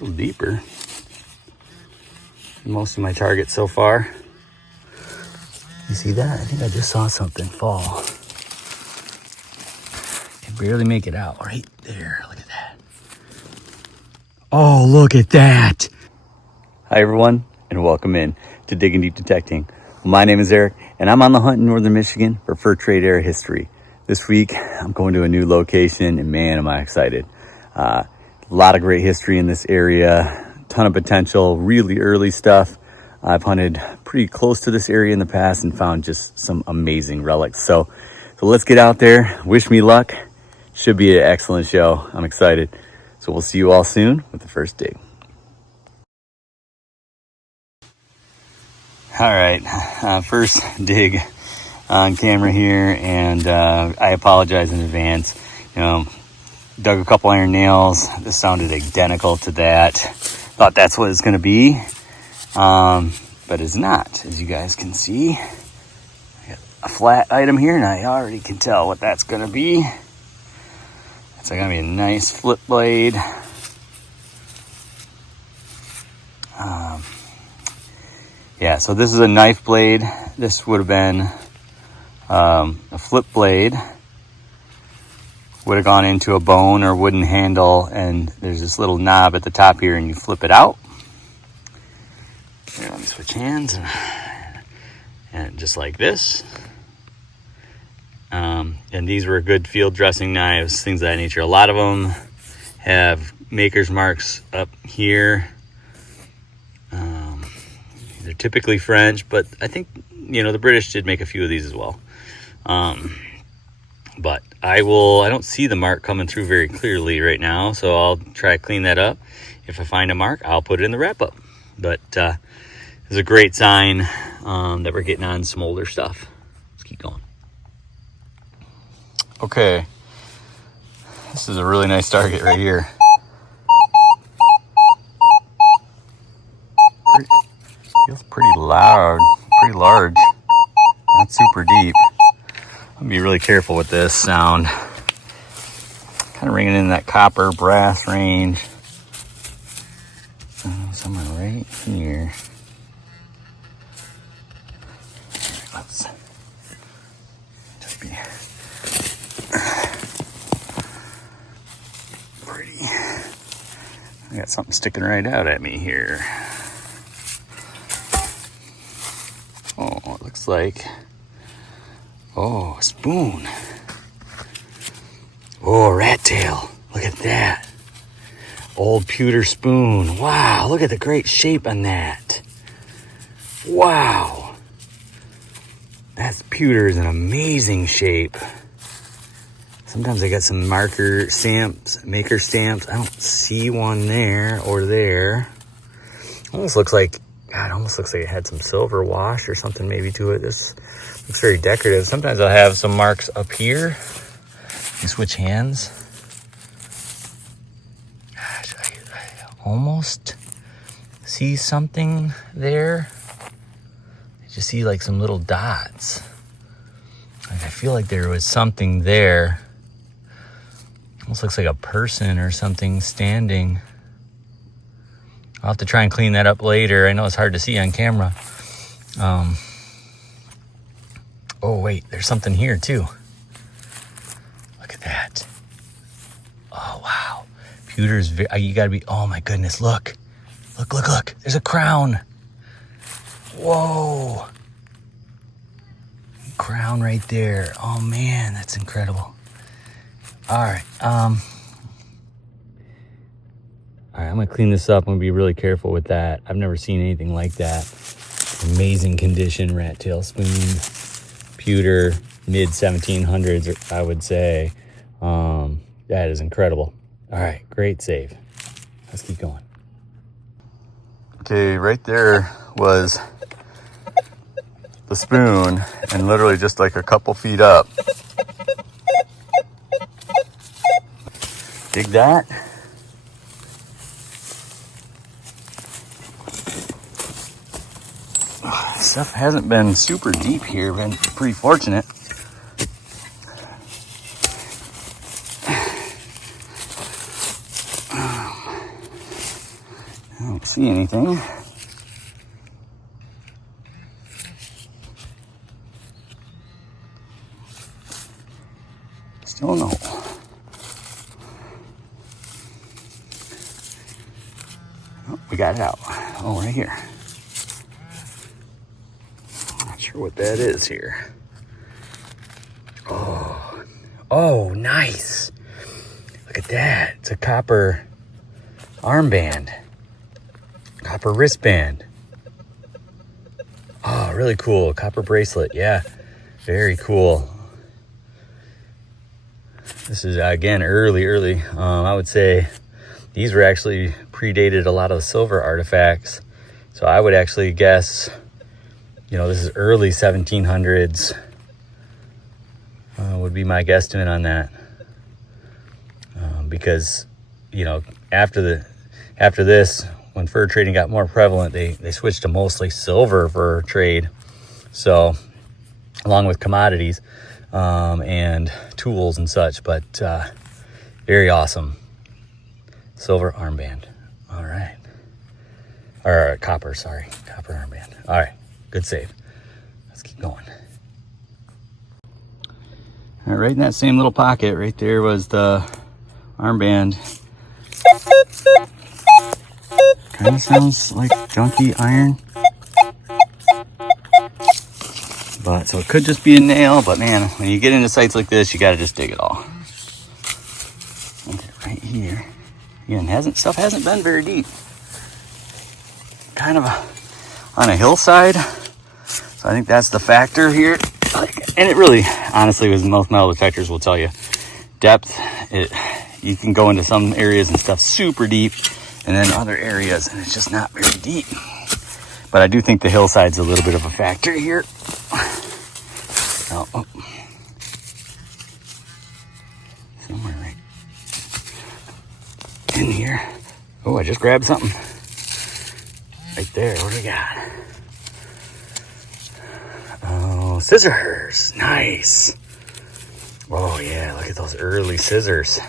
little deeper. Most of my targets so far. You see that? I think I just saw something fall. Can barely make it out right there. Look at that. Oh, look at that. Hi, everyone, and welcome in to Digging Deep Detecting. My name is Eric, and I'm on the hunt in northern Michigan for fur trade era history. This week, I'm going to a new location, and man, am I excited. A lot of great history in this area, ton of potential, really early stuff. I've hunted pretty close to this area in the past and found just some amazing relics. So let's get out there. Wish me luck. Should be an excellent show. I'm excited. So we'll see you all soon with the first dig. All right, first dig on camera here, and I apologize in advance. Dug a couple iron nails. This sounded identical to that. Thought that's what it's going to be. But it's not, as you guys can see. I got a flat item here, and I already can tell what that's gonna be. It's gonna be a nice flip blade. Yeah, so this is a knife blade. This would have been a flip blade. Would have gone into a bone or wooden handle, and there's this little knob at the top here, and you flip it out. Here, let me switch hands, and just like this. And these were good field dressing knives, things of that nature. A lot of them have maker's marks up here. They're typically French, but I think, the British did make a few of these as well. But I don't see the mark coming through very clearly right now, so I'll try to clean that up. If I find a mark, I'll put it in the wrap up. But it's a great sign that we're getting on some older stuff. Let's keep going. Okay, this is a really nice target right here. Feels pretty loud, pretty large, not super deep. I'll be really careful with this sound. Kind of ringing in that copper brass range. Somewhere right here. Let's just be pretty. I got something sticking right out at me here. Oh, it looks like, a spoon. Oh, rat tail. Look at that. Old pewter spoon. Wow, look at the great shape on that. Wow. That pewter is an amazing shape. Sometimes I got some marker stamps, maker stamps. I don't see one there or there. Almost looks like it had some silver wash or something maybe to it. This looks very decorative. Sometimes I'll have some marks up here. You switch hands. Gosh, I almost see something there. I just see like some little dots. I feel like there was something there. Almost looks like a person or something standing. I'll have to try and clean that up later. I know it's hard to see on camera. Oh, wait, there's something here too. Look at that. Oh, wow. Pewter's, you gotta be, oh my goodness, look. Look. There's a crown. Whoa. Crown right there. Oh man, that's incredible. All right. I'm gonna clean this up. I'm gonna be really careful with that. I've never seen anything like that. Amazing condition rat tail spoon, pewter, mid 1700s, I would say. That is incredible. All right, great save. Let's keep going. Okay, right there was the spoon, and literally just like a couple feet up. Dig that. Stuff hasn't been super deep here. Been pretty fortunate. don't see anything. Still no. Oh, we got it out. Oh, right here. Not sure what that is here. Oh, nice. Look at that. It's a copper armband. Copper wristband. Oh, really cool. Copper bracelet. Yeah, very cool. This is, again, early. I would say these were actually predated a lot of the silver artifacts. So I would actually guess, this is early 1700s. Would be my guesstimate on that. Because, after this, when fur trading got more prevalent, they switched to mostly silver fur trade. So, along with commodities and tools and such, but very awesome. Silver armband. All right. Or copper armband. All right, good save. Let's keep going. All right, in that same little pocket right there was the armband. Kind of sounds like junky iron. But so it could just be a nail, but man, when you get into sites like this, you gotta just dig it all. Okay, right here. Again, stuff hasn't been very deep. Kind of on a hillside. So I think that's the factor here. And it really, honestly, as most metal detectors will tell you, depth, you can go into some areas and stuff super deep, and then other areas, and it's just not very deep. But I do think the hillside's a little bit of a factor here. Oh. Somewhere right in here. Oh, I just grabbed something. Right there, what do we got? Oh, scissors. Nice. Oh, yeah, look at those early scissors.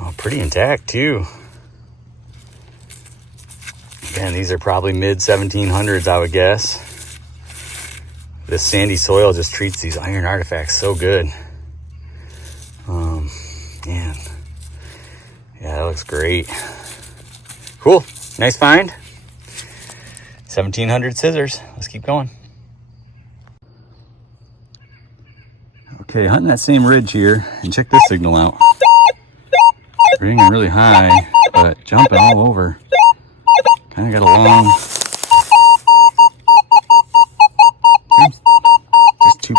Oh, pretty intact, too. Again, these are probably mid-1700s, I would guess. This sandy soil just treats these iron artifacts so good. Man. Yeah, that looks great. Cool. Nice find. 1700 scissors. Let's keep going. Okay, hunting that same ridge here, and check this signal out. Ringing really high, but jumping all over. Kind of got a long, just too,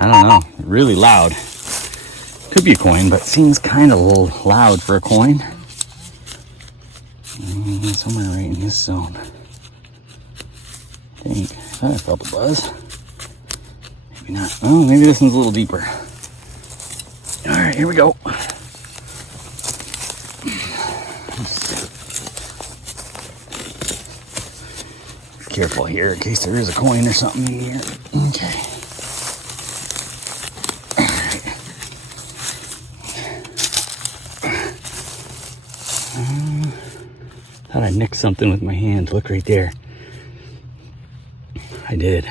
I don't know, really loud. Could be a coin, but seems kind of a little loud for a coin. Somewhere right in this zone. I thought I felt a buzz. Maybe not. Oh, maybe this one's a little deeper. All right, here we go. Careful here in case there is a coin or something in here. Okay. All right. Thought I nicked something with my hand. Look right there. I did.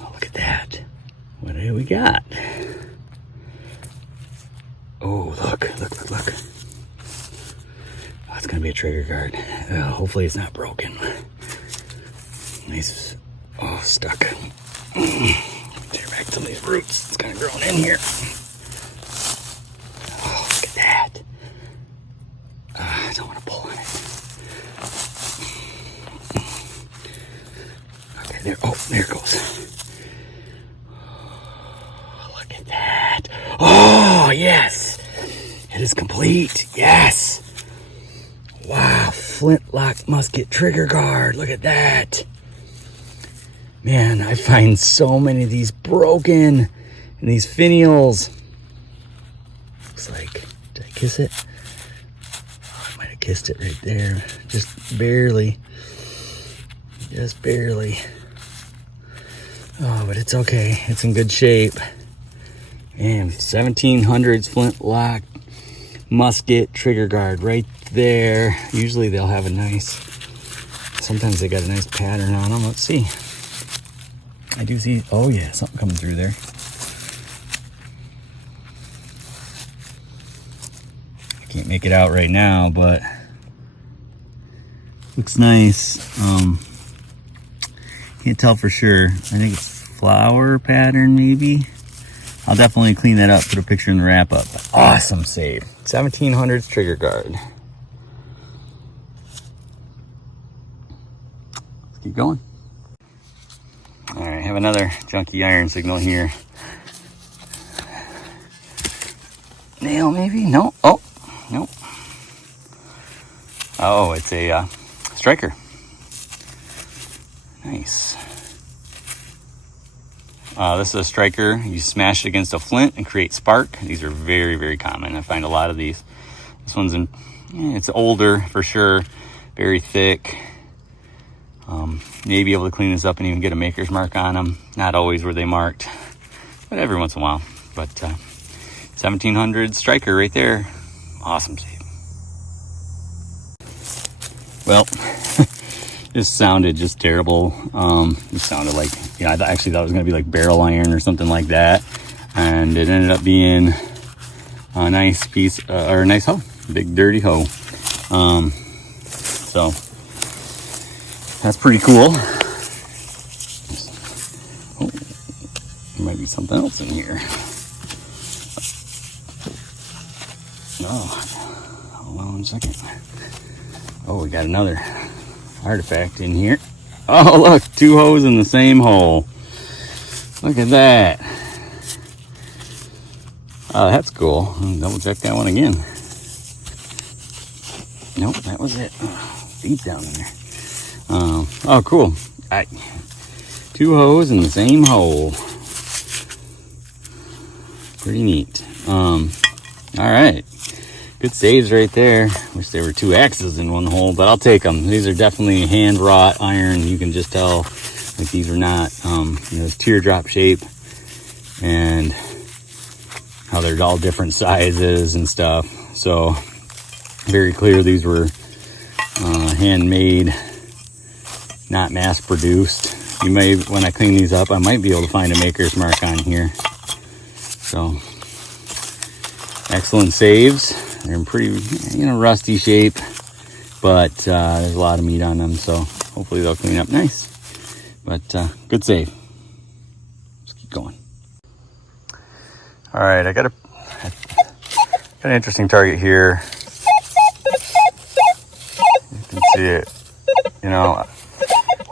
Oh, look at that. What do we got? Oh, look. Oh, it's gonna be a trigger guard. Hopefully it's not broken. Nice. Oh, stuck. Tear back to these roots. It's kind of grown in here. Oh, look at that. I don't want to pull on it. Okay, there. Oh, there it goes. Oh, look at that. Oh, yes. It is complete. Yes. Wow. Flintlock musket trigger guard. Look at that. Man, I find so many of these broken and these finials. Looks like, did I kiss it? Oh, I might have kissed it right there. Just barely. Just barely. Oh, but it's okay. It's in good shape. And 1700s flintlock musket trigger guard right there. Usually they'll have a nice, sometimes they got a nice pattern on them. Let's see. I do see, oh yeah, something coming through there. I can't make it out right now, but looks nice. Can't tell for sure. I think it's flower pattern maybe. I'll definitely clean that up, put a picture in the wrap up. Awesome save. 1700s trigger guard. Let's keep going. All right, have another junky iron signal here. Nail maybe? No. Oh, no. Oh, it's a striker. Nice. This is a striker. You smash it against a flint and create spark. These are very, very common. I find a lot of these. This one's it's older for sure. Very thick. Maybe able to clean this up and even get a maker's mark on them. Not always were they marked, but every once in a while. But 1700 striker right there. Awesome save. Well, this sounded just terrible. It sounded like, I actually thought it was going to be like barrel iron or something like that. And it ended up being a nice piece, or a nice hoe. Big dirty hoe. So that's pretty cool. Oh, there might be something else in here. Oh, hold on one second. Oh, we got another artifact in here. Oh, look, two holes in the same hole. Look at that. Oh, that's cool. I'll double check that one again. Nope, that was it. Oh, deep down in there. Oh, cool. Two holes in the same hole. Pretty neat. All right. Good saves right there. Wish there were two axes in one hole, but I'll take them. These are definitely hand wrought iron. You can just tell like these are not, it's teardrop shape, and how they're all different sizes and stuff. So very clear these were handmade, not mass produced. You may, when I clean these up, I might be able to find a maker's mark on here. So excellent saves. They're in pretty, rusty shape, but there's a lot of meat on them, so hopefully they'll clean up nice. But good save. Let's keep going. All right, I got an interesting target here. You can see it.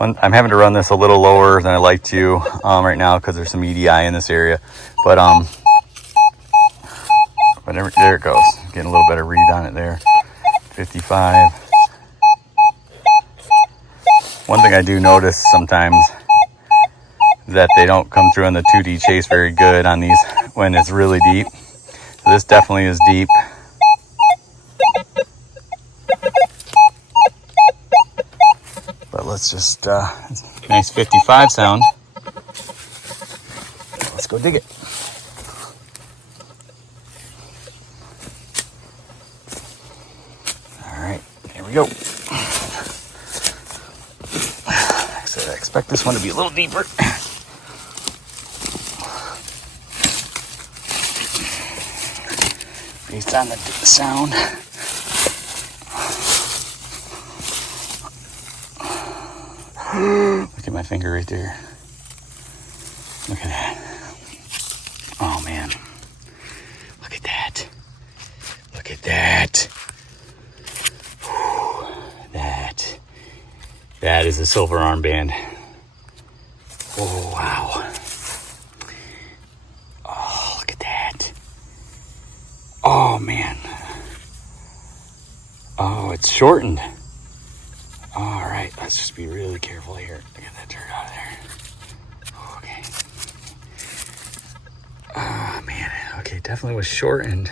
I'm having to run this a little lower than I like to right now because there's some EDI in this area, but there it goes. Getting a little better read on it there. 55. One thing I do notice sometimes is that they don't come through on the 2D chase very good on these when it's really deep. So this definitely is deep. But let's just, nice 55 sound. Let's go dig it. Go. Like I said, I expect this one to be a little deeper. Based on the sound. Look at my finger right there. Look at that. Oh man. Look at that. Look at that. That is a silver armband. Oh, wow. Oh, look at that. Oh, man. Oh, it's shortened. All right, let's just be really careful here. Get that dirt out of there. Okay. Oh, man. Okay, definitely was shortened.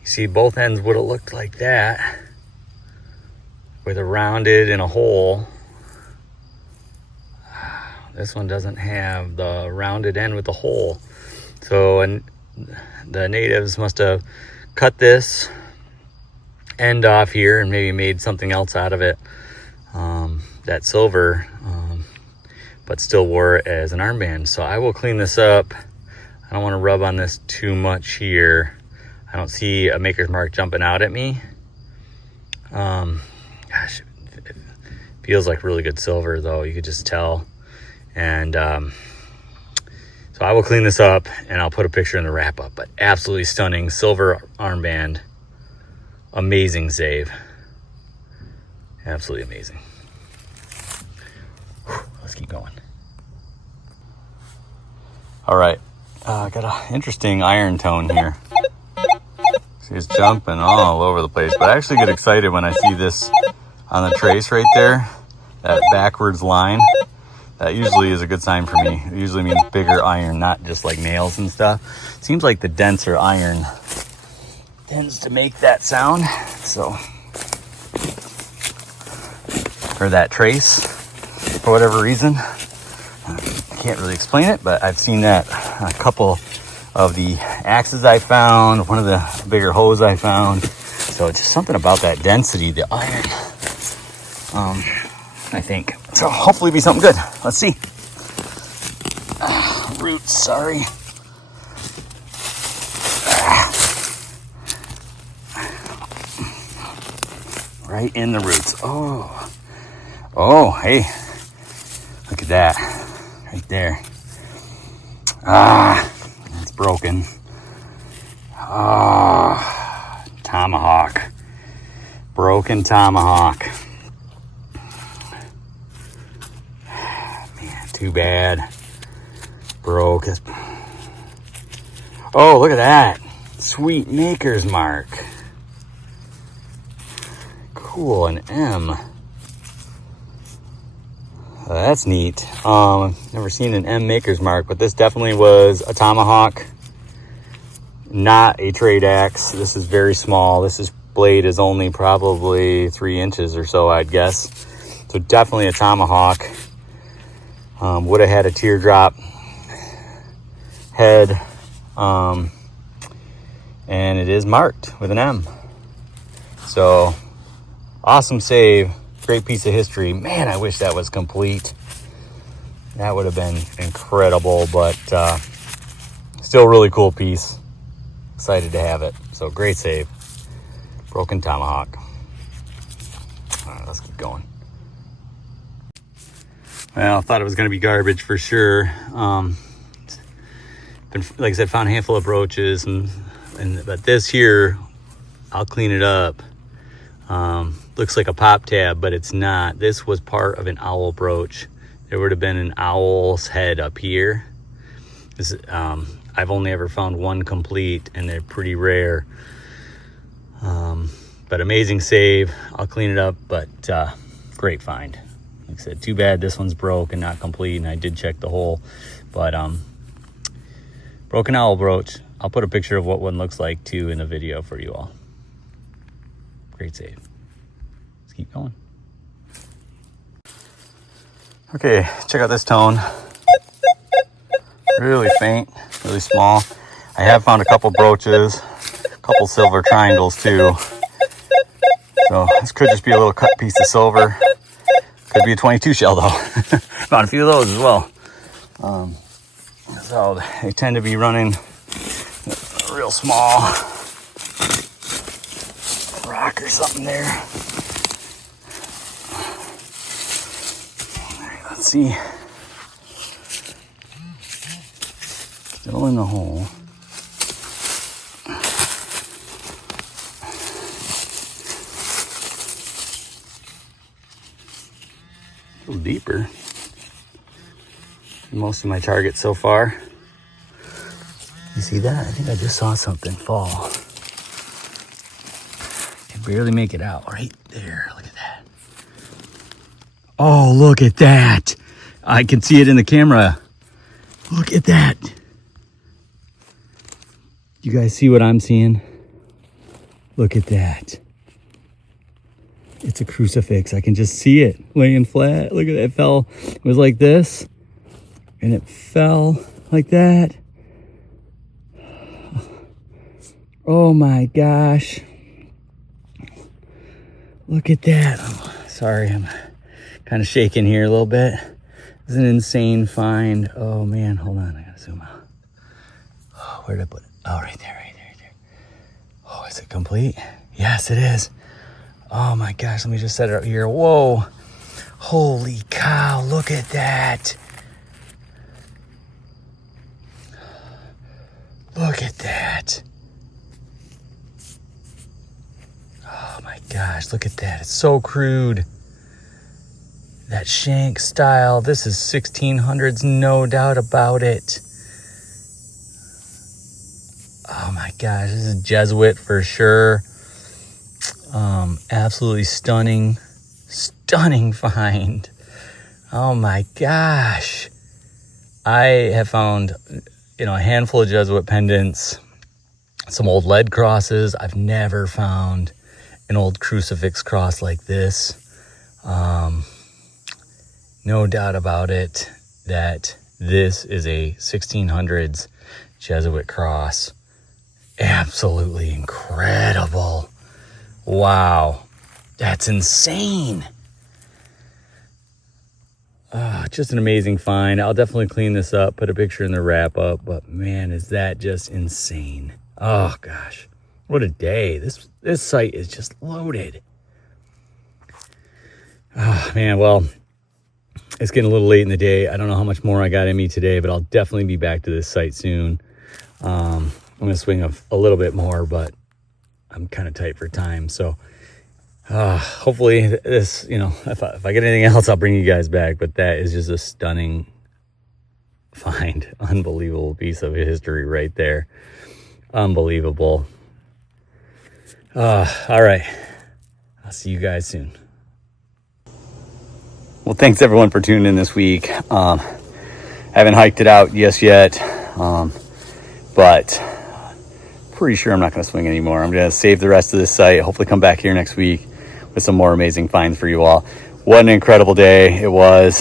You see, both ends would have looked like that, with a rounded and a hole. This one doesn't have the rounded end with the hole. So, and the natives must have cut this end off here and maybe made something else out of it, that silver, but still wore it as an armband. So I will clean this up. I don't want to rub on this too much here. I don't see a maker's mark jumping out at me. Gosh, it feels like really good silver though, you could just tell. And so I will clean this up and I'll put a picture in the wrap up. But absolutely stunning silver armband. Amazing save. Absolutely amazing. Whew, let's keep going. All right, got an interesting iron tone here. See, it's jumping all over the place, but I actually get excited when I see this on the trace right there, that backwards line. That usually is a good sign for me. It usually means bigger iron, not just like nails and stuff. Seems like the denser iron tends to make that sound. So, or that trace, for whatever reason. I can't really explain it, but I've seen that a couple of the axes I found, one of the bigger hoes I found. So it's just something about that density, the iron, I think. So hopefully be something good. Let's see. Roots, sorry. Right in the roots. Oh, hey, look at that, right there. It's broken. Tomahawk, broken tomahawk. Man, too bad. Broke. Oh, look at that, sweet maker's mark. Cool, an M. That's neat. Never seen an M maker's mark, but this definitely was a tomahawk, not a trade axe. This is very small. This blade is only probably 3 inches or so, I'd guess. So definitely a tomahawk. Would have had a teardrop head, and it is marked with an M. So awesome save. Great piece of history. Man, I wish that was complete. That would have been incredible, but still really cool piece. Excited to have it. So great save. Broken tomahawk. All right, let's keep going. Well, I thought it was going to be garbage for sure. Been, like I said, found a handful of brooches, but this here, I'll clean it up. Looks like a pop tab, but it's not. This was part of an owl brooch. There would have been an owl's head up here. This, I've only ever found one complete, and they're pretty rare. But amazing save. I'll clean it up, but great find. Like I said, too bad this one's broke and not complete, and I did check the hole. But broken owl brooch. I'll put a picture of what one looks like too in the video for you all. Great save. Let's keep going. Okay, check out this tone. Really faint, really small. I have found a couple brooches, a couple silver triangles too. So this could just be a little cut piece of silver. Could be a 22 shell though. Found a few of those as well. So they tend to be running real small. Rock or something there. All right, let's see. Still in the hole. A little deeper than most of my targets so far. You see that? I think I just saw something fall. Can barely make it out right there. Look at that. Oh, look at that. I can see it in the camera. Look at that. You guys see what I'm seeing? Look at that. It's a crucifix. I can just see it laying flat. Look at that. It fell. It was like this. And it fell like that. Oh my gosh. Look at that. Oh, sorry, I'm kind of shaking here a little bit. It's an insane find. Oh man, hold on, I gotta zoom out. Oh, where did I put it? Oh, right there, right there, right there. Oh, is it complete? Yes, it is. Oh my gosh, let me just set it up here. Whoa, holy cow, look at that. Look at that. Oh my gosh, look at that. It's so crude. That shank style. This is 1600s, no doubt about it. Oh my gosh, this is Jesuit for sure. Absolutely stunning find. Oh my gosh. I have found, a handful of Jesuit pendants, some old lead crosses. I've never found an old crucifix cross like this. No doubt about it that this is a 1600s Jesuit cross. Absolutely incredible. Wow, that's insane. Just an amazing find. I'll definitely clean this up, put a picture in the wrap up, but man, is that just insane. Oh gosh, what a day. This site is just loaded. Oh man, well, it's getting a little late in the day. I don't know how much more I got in me today, but I'll definitely be back to this site soon. I'm going to swing a little bit more, but I'm kind of tight for time. So hopefully this, if I get anything else, I'll bring you guys back. But that is just a stunning find. Unbelievable piece of history right there. Unbelievable. All right. I'll see you guys soon. Well, thanks everyone for tuning in this week. Haven't hiked it out yet, but pretty sure I'm not going to swing anymore. I'm going to save the rest of this site. Hopefully come back here next week with some more amazing finds for you all. What an incredible day it was.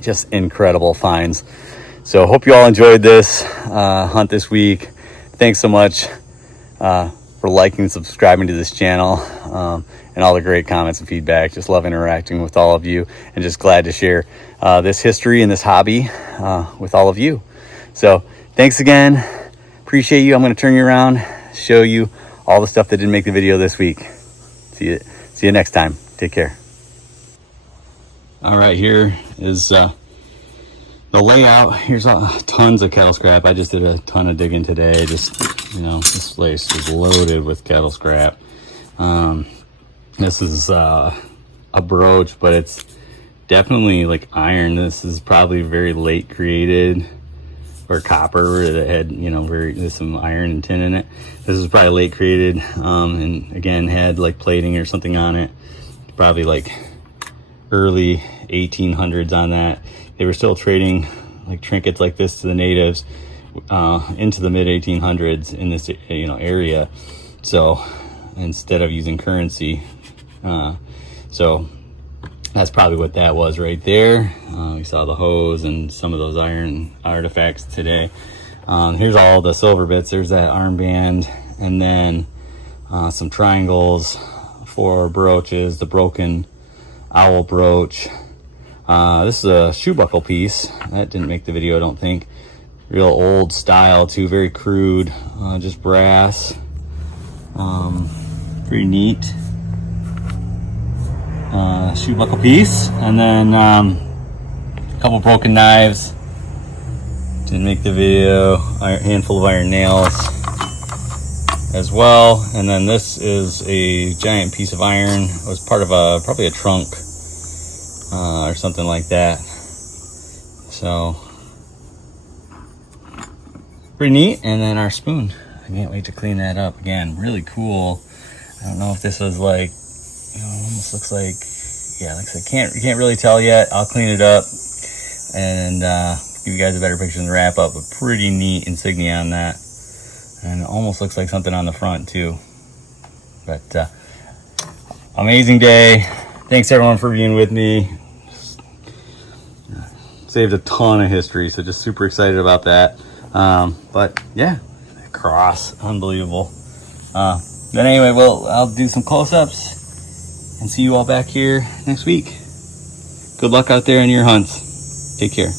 Just incredible finds. So hope you all enjoyed this hunt this week. Thanks so much for liking and subscribing to this channel, and all the great comments and feedback. Just love interacting with all of you, and just glad to share this history and this hobby with all of you. So thanks again. Appreciate you. I'm going to turn you around, show you all the stuff that didn't make the video this week. See you next time. Take care. All right, here is the layout. Here's tons of cattle scrap. I just did a ton of digging today. Just, this place is loaded with cattle scrap. This is a brooch, but it's definitely like iron. This is probably very late created, or copper that had, there's some iron and tin in it. This is probably late created, and again had like plating or something on it. Probably like early 1800s on that. They were still trading like trinkets like this to the natives into the mid 1800s in this area. So instead of using currency, so that's probably what that was right there. We saw the hose and some of those iron artifacts today. Here's all the silver bits. There's that armband, and then some triangles, 4 brooches, the broken owl brooch. This is a shoe buckle piece. That didn't make the video, I don't think. Real old style too, very crude, just brass. Pretty neat. Shoe buckle piece, and then a couple broken knives. Didn't make the video. A handful of iron nails as well, and then this is a giant piece of iron. It was part of probably a trunk or something like that. So pretty neat. And then our spoon. I can't wait to clean that up again. Really cool. I don't know if this was like, almost looks like, yeah, like I said, you can't really tell yet. I'll clean it up and give you guys a better picture in the wrap up. But pretty neat insignia on that, and it almost looks like something on the front too. But amazing day. Thanks everyone for being with me. Saved a ton of history, so just super excited about that. But yeah, cross, unbelievable. But anyway, well, I'll do some close-ups and see you all back here next week. Good luck out there on your hunts. Take care.